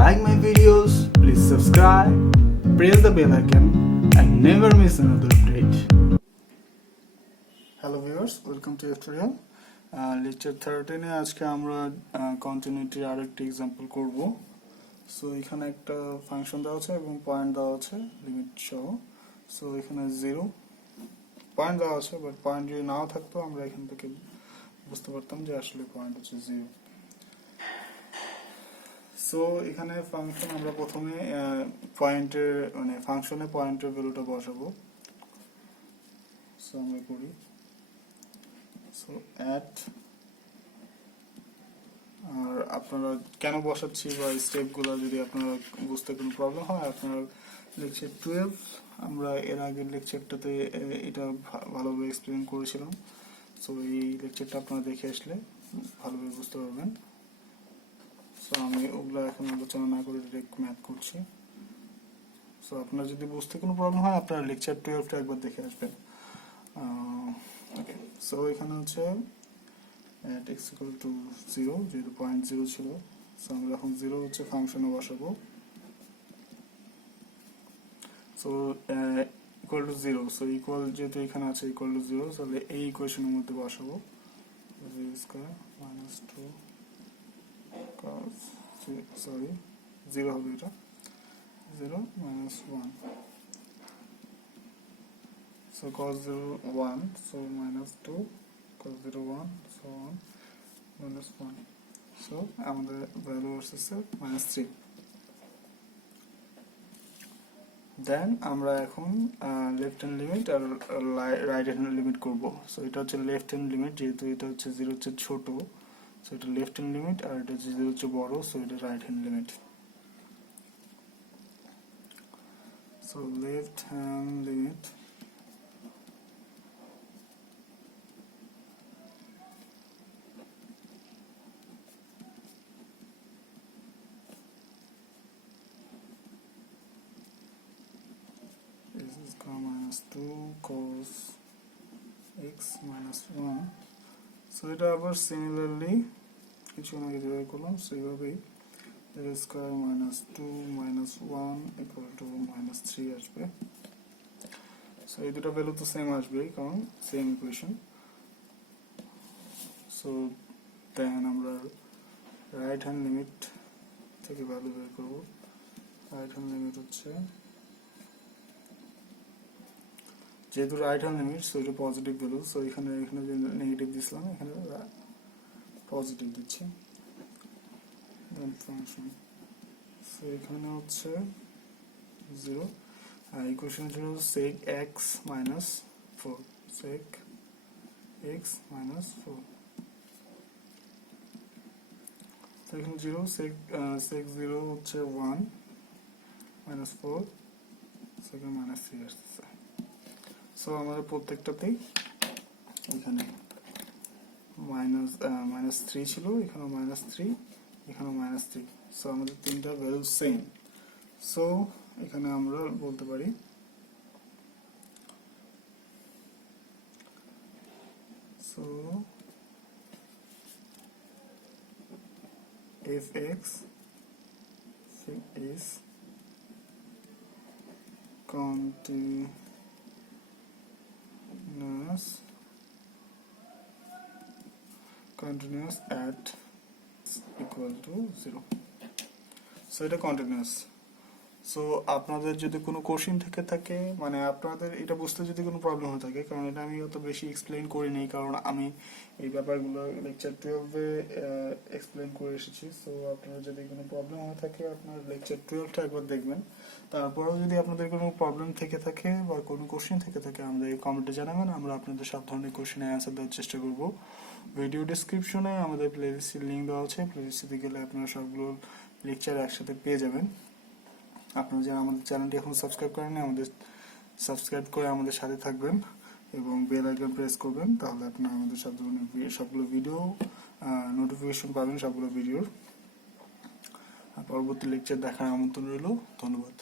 like my videos, please subscribe, press the bell icon and never miss another update. Hello viewers, welcome to tutorial. lecture 13 এ আজকে আমরা কন্টিনিউটির আরেকটি example করব। So এখানে একটা function দেওয়া আছে এবং পয়েন্ট দেওয়া আছে লিমিট সহ। সো এখানে 0 পয়েন্ট দেওয়া আছে, বাট পয়েন্ট যদি নাও থাকতো আমরা এখান থেকে বুঝতে পারতাম যে আসলে পয়েন্ট হচ্ছে 0। সো এখানে ফাংশন আমরা প্রথমে পয়েন্টের মানে ফাংশনে পয়েন্টের ভ্যালুটা বসাবো। সো আমরা করি সো অ্যাট, আর আপনারা কেন বসাচ্ছি বা স্টেপগুলো যদি আপনারা বুঝতে কোনো প্রবলেম হয়, আপনারা লেকচার 12 আমরা এর আগের লেকচারটাতে এটা ভালোভাবে এক্সপ্লেন করেছিলাম। সো এই লেকচারটা আপনারা দেখে আসলে ভালোভাবে বুঝতে পারবেন। সো আমি ওগুলো এখন আলোচনা না করে ডিরেক্ট ম্যাথ করছি। সো আপনার যদি বুঝতে কোনো প্রবলেম হয় আপনারা লেকচার 12টা একবার দেখে আসবেন। ওকে, সো এখানে হচ্ছে at x equal to 0 যেহেতু পয়েন্ট 0 ছিল, সো আমরা এখন 0 হচ্ছে ফাংশনে বসাবো। So equal to 0, so equal যেহেতু এখানে আছে ইকুয়াল টু 0, তাহলে এই ইকুয়েশনের মধ্যে বসাবো z square minus 2 cos, sorry 0 হবে, এটা 0 minus 1, so cos 0 1, so minus 2 cos 0 1, so on minus 1, so আমাদের ভ্যালু আসছে -3। দেন আমরা এখন লেফট হ্যান্ড লিমিট আর রাইট হ্যান্ড লিমিট করব। সো এটা হচ্ছে লেফট হ্যান্ড লিমিট, যেহেতু এটা হচ্ছে 0 হচ্ছে ছোট, সো এটা লেফট হ্যান্ড লিমিট, আর এটা হচ্ছে 0 হচ্ছে বড়, সো এটা right hand limit. So left hand limit minus 2 cos x minus 1, so এটা আবার সিমিলারলি কিছু না কিছু করলাম, সো এইভাবেই z square minus 2 minus 1 equal to minus 3 আসবে। সো এই দুটো ভ্যালু তো সেম আসবে কারণ সেম ইকুয়েশন। সো দেন আমরা রাইট হ্যান্ড লিমিট থেকে ভ্যালু বের করব। রাইট হ্যান্ড লিমিট হচ্ছে, যেহেতু রাইট হ্যান্ড লিমিট সো এটা পজিটিভ ভ্যালু, সো এখানে যে নেগেটিভ দিছিলাম এখানে পজিটিভ দিচ্ছি। দেন ফাংশন, সো এখানে হচ্ছে 0, আর ইকুয়েশন ছিল sec x minus 4, sec x minus 4, তো এখানে 0 sec 0 হচ্ছে 1 minus 4, sec minus 3 আসছে। সো আমাদের প্রত্যেকটাতেই এখানে -3 ছিল, এখানেও -3, এখানেও -3, সো আমাদের তিনটা ভ্যালু সেম। সো এখানে আমরা বলতে পারি so fx is continuous at equal to 0, so এটা কন্টিনিউয়াস। সো আপনাদের যদি কোনো কোশ্চেন থেকে থাকে, মানে আপনাদের এটা বুঝতে যদি কোনো প্রবলেম হয়ে থাকে, কারণ এটা আমি অত বেশি এক্সপ্লেইন করি নাই, কারণ আমি এই ব্যাপারগুলো লেকচার 12-এ এক্সপ্লেইন করে এসেছি। সো আপনাদের যদি কোনো প্রবলেম হয়ে থাকে আপনার লেকচার 12টা একবার দেখবেন। তারপরেও যদি আপনাদের কোনো প্রবলেম থেকে থাকে বা কোনো কোশ্চেন থেকে থাকে আমাদের কমেন্টে জানাবেন, আমরা আপনাদের সব ধরনের কোশ্চেনের অ্যান্সার দেওয়ার চেষ্টা করব। ভিডিও ডেসক্রিপশনে আমাদের প্লেলিস্টের লিঙ্ক দেওয়া আছে, প্লেলিস্টে গেলে আপনারা সবগুলো লেকচার একসাথে পেয়ে যাবেন। আপনারা যারা আমাদের চ্যানেলটি এখন সাবস্ক্রাইব করেন আমাদের সাবস্ক্রাইব করে আমাদের সাথে থাকবেন এবং বেল আইকন প্রেস করবেন, তাহলে আপনারা আমাদের সবগুলো ভিডিও নোটিফিকেশন পাবেন সবগুলো ভিডিওর। পরবর্তী লেকচার দেখার আমন্ত্রণ রইল। ধন্যবাদ।